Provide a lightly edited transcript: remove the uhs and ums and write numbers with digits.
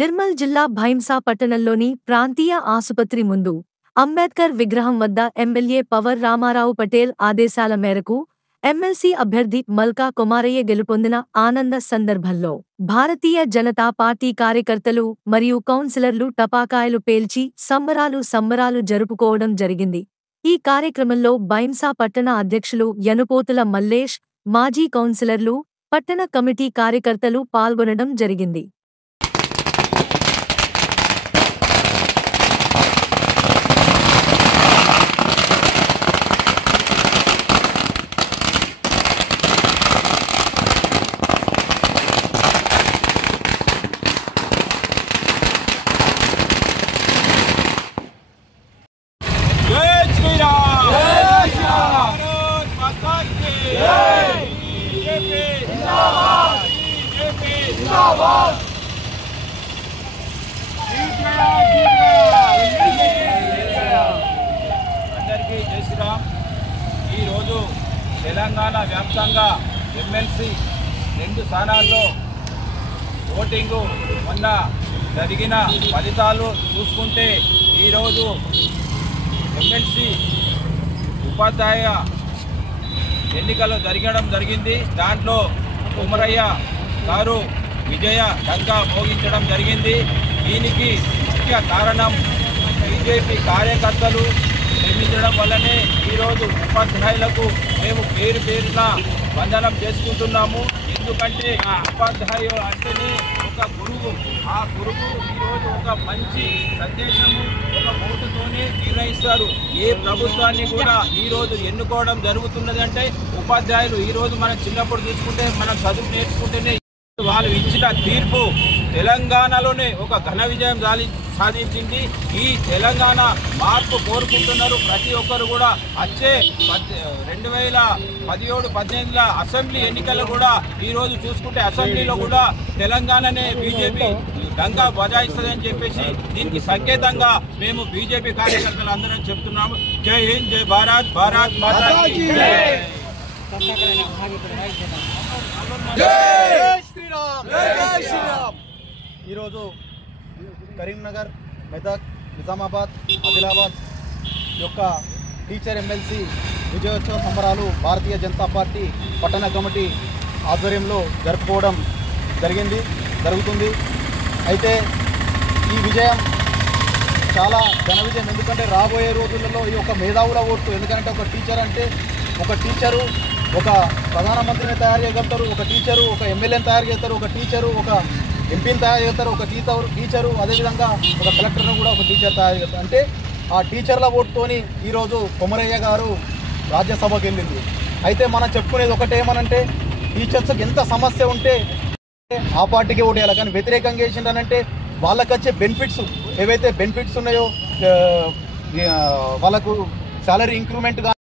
నిర్మల్ జిల్లా భైంసా పట్టణంలోని ప్రాంతీయ ఆసుపత్రి ముందు అంబేద్కర్ విగ్రహం వద్ద ఎమ్మెల్యే పవర్ రామారావు పటేల్ ఆదేశాల మేరకు ఎమ్మెల్సీ అభ్యర్థి మల్కా కుమారయ్య గెలుపొందిన ఆనంద సందర్భంలో భారతీయ జనతా పార్టీ కార్యకర్తలు మరియు కౌన్సిలర్లు టపాకాయలు పేల్చి సంబరాలు జరుపుకోవడం జరిగింది. ఈ కార్యక్రమంలో భైంసా పట్టణ అధ్యక్షులు యనుపోతుల మల్లేష్, మాజీ కౌన్సిలర్లు, పట్టణ కమిటీ కార్యకర్తలు పాల్గొనడం జరిగింది. అందరికీ జై శ్రీరామ్. ఈరోజు తెలంగాణ వ్యాప్తంగా ఎమ్మెల్సీ 2 స్థానాల్లో ఓటింగు మొన్న జరిగిన ఫలితాలు చూసుకుంటే ఈరోజు ఎమ్మెల్సీ ఉపాధ్యాయ ఎన్నికలు జరిగింది. దాంట్లో కుమరయ్య గారు విజయ డంకా మోగించడం జరిగింది. దీనికి ముఖ్య కారణం బీజేపీ కార్యకర్తలు నిర్మించడం వల్లనే ఈరోజు ఉపాధ్యాయులకు మేము పేరున వందనం చేసుకుంటున్నాము. ఎందుకంటే ఉపాధ్యాయులు అంటేనే ఒక గురువు. ఆ గురువు ఈరోజు ఒక మంచి సందేశము ఒక ఓటుతోనే నిర్ణయిస్తారు. ఏ ప్రభుత్వాన్ని కూడా ఈరోజు ఎన్నుకోవడం జరుగుతున్నది అంటే ఉపాధ్యాయులు. ఈరోజు మనం చిన్నప్పుడు చూసుకుంటే మనం చదువు నేర్చుకుంటేనే వాళ్ళు ఇచ్చిన తీర్పు తెలంగాణలోనే ఒక ఘన విజయం సాధించింది. ఈ తెలంగాణ మార్పు కోరుకుంటున్నారు ప్రతి ఒక్కరు కూడా. వచ్చే 2017-18 అసెంబ్లీ ఎన్నికలు కూడా ఈరోజు చూసుకుంటే అసెంబ్లీలో కూడా తెలంగాణనే బీజేపీ డంకా బజాయిస్తుందని చెప్పేసి దీనికి సంకేతంగా మేము బీజేపీ కార్యకర్తలు అందరం చెప్తున్నాము. జై హింద్, జై భారత్, భారత్ మాతా కీ జై. ఈరోజు కరీంనగర్, మెదక్, నిజామాబాద్, ఆదిలాబాద్ యొక్క టీచర్ ఎమ్మెల్సీ విజయోత్సవ సంబరాలు భారతీయ జనతా పార్టీ పట్టణ కమిటీ ఆధ్వర్యంలో జరుపుకోవడం జరుగుతుంది. అయితే ఈ విజయం చాలా ఘన విజయం. ఎందుకంటే రాబోయే రోజులలో ఈ యొక్క మేధావుల ఓటు. ఎందుకంటే ఒక టీచరు ఒక ప్రధానమంత్రిని తయారు చేయగలుగుతారు, ఒక టీచరు ఒక ఎమ్మెల్యేని తయారు చేస్తారు, ఒక టీచరు ఒక ఎంపీని తయారు చేస్తారు, ఒక టీచరు అదేవిధంగా ఒక కలెక్టర్ను కూడా ఒక టీచర్ తయారు చేస్తారు. అంటే ఆ టీచర్ల ఓటుతోని ఈరోజు కొమరయ్య గారు రాజ్యసభకి వెళ్ళింది. అయితే మనం చెప్పుకునేది ఒకటే, ఏమనంటే టీచర్స్కి ఎంత సమస్య ఉంటే ఆ పార్టీకి ఓటు వేయాలి. కానీ వ్యతిరేకంగా చేసిండనంటే వాళ్ళకి వచ్చే బెనిఫిట్స్ ఏవైతే బెనిఫిట్స్ ఉన్నాయో వాళ్ళకు సాలరీ ఇంక్రిమెంట్